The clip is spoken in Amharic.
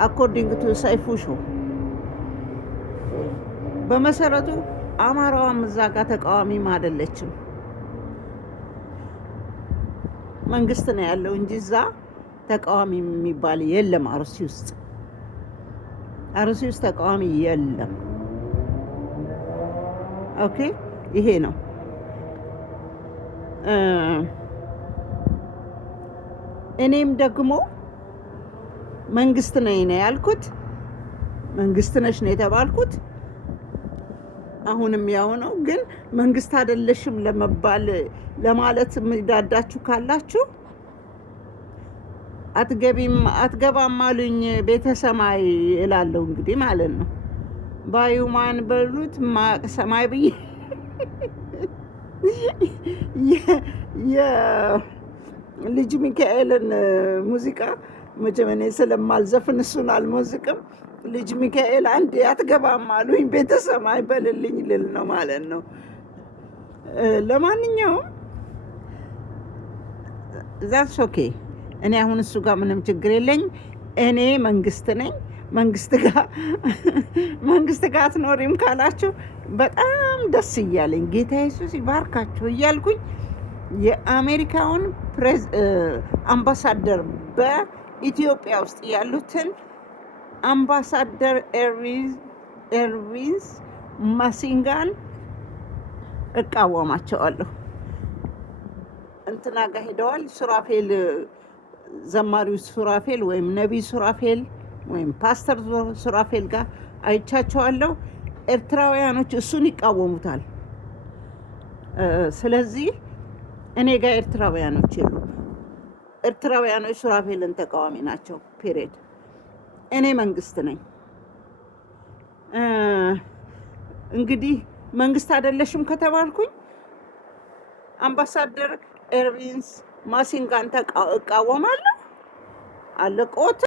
አኮርዲንግ ቱ ሰይፉ ሾው በመሰረቱ አማራዋም እዛ ጋር ተቃዋሚም አይደለችም። መንግስት ነው ያለው እንጂ እዛ ተቃዋሚ የሚባል የለም። አርሲ ውስጥ ተቃዋሚ የለም። ኦኬ፣ ይሄ ነው። እኔም ደግሞ መንግስት ነኝ ነው ያልኩት። መንግስት ነሽ ነው የተባልኩት። አሁንም ያው ነው። ግን መንግስት አይደለሽም ለማለት የሚዳዳችሁ ካላችሁ አትገባም አሉኝ ቤተ ሰማይ እላለሁ እንግዲህ ማለት ነው። ባዩ ማን በሉት ሰማይ ብዬ የልጅ ሚካኤልን ሙዚቃ መቼም እኔ ስለማልዘፍን እሱን አልሞዝቅም። ልጅ ሚካኤል አንዴ አትገባም አሉኝ ቤተ ሰማይ በልልኝ ልል ነው ማለት ነው። ለማንኛውም ዛትስ ኦኬ። እኔ አሁን እሱ ጋር ምንም ችግር የለኝ። እኔ መንግስት ነኝ። መንግስት ጋር አትኖሪም ካላችሁ በጣም ደስ እያለኝ ጌታ ኢየሱስ ይባርካችሁ እያልኩኝ የአሜሪካውን አምባሳደር በኢትዮጵያ ውስጥ ያሉትን አምባሳደር ኤርዊንስ ማሲንጋን እቃወማቸዋለሁ። እንትና ጋር ሄደዋል። ሱራፌል ዘማሪው ሱራፌል ወይም ነቢይ ሱራፌል ወይም ፓስተር ሱራፌል ጋር አይቻቸዋለሁ። ኤርትራውያኖች እሱን ይቃወሙታል። ስለዚህ እኔ ጋር ኤርትራውያኖች የሉም። ኤርትራውያኖች ሱራፌልን ተቃዋሚ ናቸው። ፔሬድ። እኔ መንግስት ነኝ። እንግዲህ መንግስት አይደለሽም ከተባልኩኝ አምባሳደር ኤርዊንስ ማሲንጋን እቃወማለሁ። አለቆት